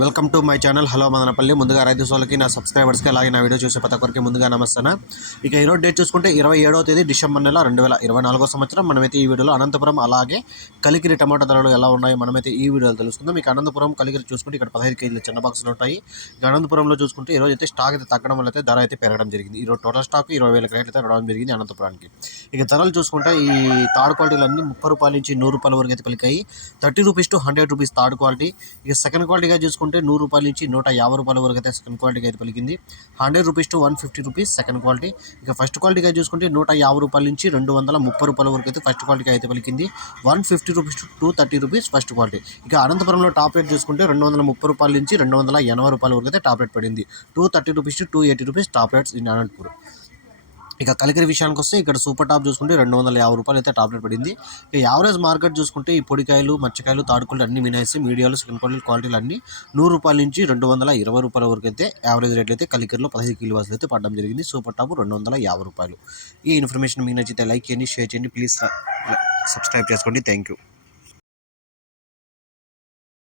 Welcome to my channel hello Madanapalle ముందుగా రైతు సోలకి నా సబ్స్క్రైబర్స్కి అలాగే నా వీడియో చూసే ప్రతి ఒక్కరికి ముందుగా నమస్తాను ఇక ఈరోజు డేట్ చూసుకుంటే ఇరవై ఏడవ తేదీ డిసెంబర్ నెల రెండు వేల ఇరవై నాలుగో సంవత్సరం. మనమైతే ఈ వీడియోలో అనంతపురం అలాగే కలికిరి టమాటా ధరలు ఎలా ఉన్నాయో మనమైతే ఈ వీడియోలో తెలుసుకుందాం. మీకు అనంతపురం కలికిరి చూసుకుంటే ఇక్కడ పదహైదు కేజీలు చిన్న బాక్సులు ఉంటాయి. ఇక అనంతపురంలో చూసుకుంటే ఈరోజు అయితే స్టాక్ అయితే తగ్గడం వల్ల అయితే ధర అయితే పెరగడం జరిగింది. ఈరోజు టోటల్ స్టాక్ ఇరవై వేల రేట్లు అయితే రావడం జరిగింది అనంతపురానికి. ఇక ధరలు చూసుకుంటే ఈ థర్డ్ క్వాలిటీలు అన్ని ముప్పై రూపాయల నుంచి నూరు రూపాయల వరకు అయితే పలికాయి. Thirty rupees to hundred rupees third quality. ఇక సెకండ్ క్వాలిటీగా చూసుకుంటే నూరు రూపాయల నుంచి నూట యాభై రూపాయల వరకు అయితే సెకండ్ క్వాలిటీగా అయితే పలికింది. Hundred rupees to one fifty rupees second quality. ఇక ఫస్ట్ క్వాలిటీగా చూసుకుంటే నూట యాభై రూపాయల నుంచి రెండు వందల ముప్పై రూపాయల వరకు అయితే ఫస్ట్ క్వాలిటీగా అయితే పలికింది. One fifty rupees to two thirty rupees first quality. ఇక అనంతపురంలో టాప్ రేట్ చూసుకుంటే రెండు వందల ముప్పై రూపాయల నుంచి రెండు వందల ఎనభై రూపాయల వరకు అయితే టాప్ రేట్ పడింది. Two thirty rupees to two eighty rupees top rates in Anantapur. ఇక కలికరి విషయానికి వస్తే ఇక్కడ సూపర్ టాప్ చూసుకుంటే రెండు వందల యాభై రూపాయలు అయితే టాప్ పడింది. ఇక యావరేజ్ మార్కెట్ చూసుకుంటే ఈ పొడికాయలు మచ్చకాయలు తాడుకులు అన్ని మినాయిసి మీడియాలు సెకండ్ క్వాలిటీ క్వాలిటీలు అన్ని నూరు రూపాయల నుంచి రెండు వందల ఇరవై రూపాయల వరకు అయితే యావరేజ్ రేట్లు అయితే కలికరిలో పదిహేను కిలో వాసులు అయితే పడడం జరిగింది. సూపర్ టాప్ రెండు వందల యాభై రూపాయలు. ఈ ఇన్ఫర్మేషన్ మీకు నచ్చితే లైక్ చేయండి షేర్ చేయండి. ప్లీజ్ సబ్స్క్రైబ్ చేసుకోండి. Thank you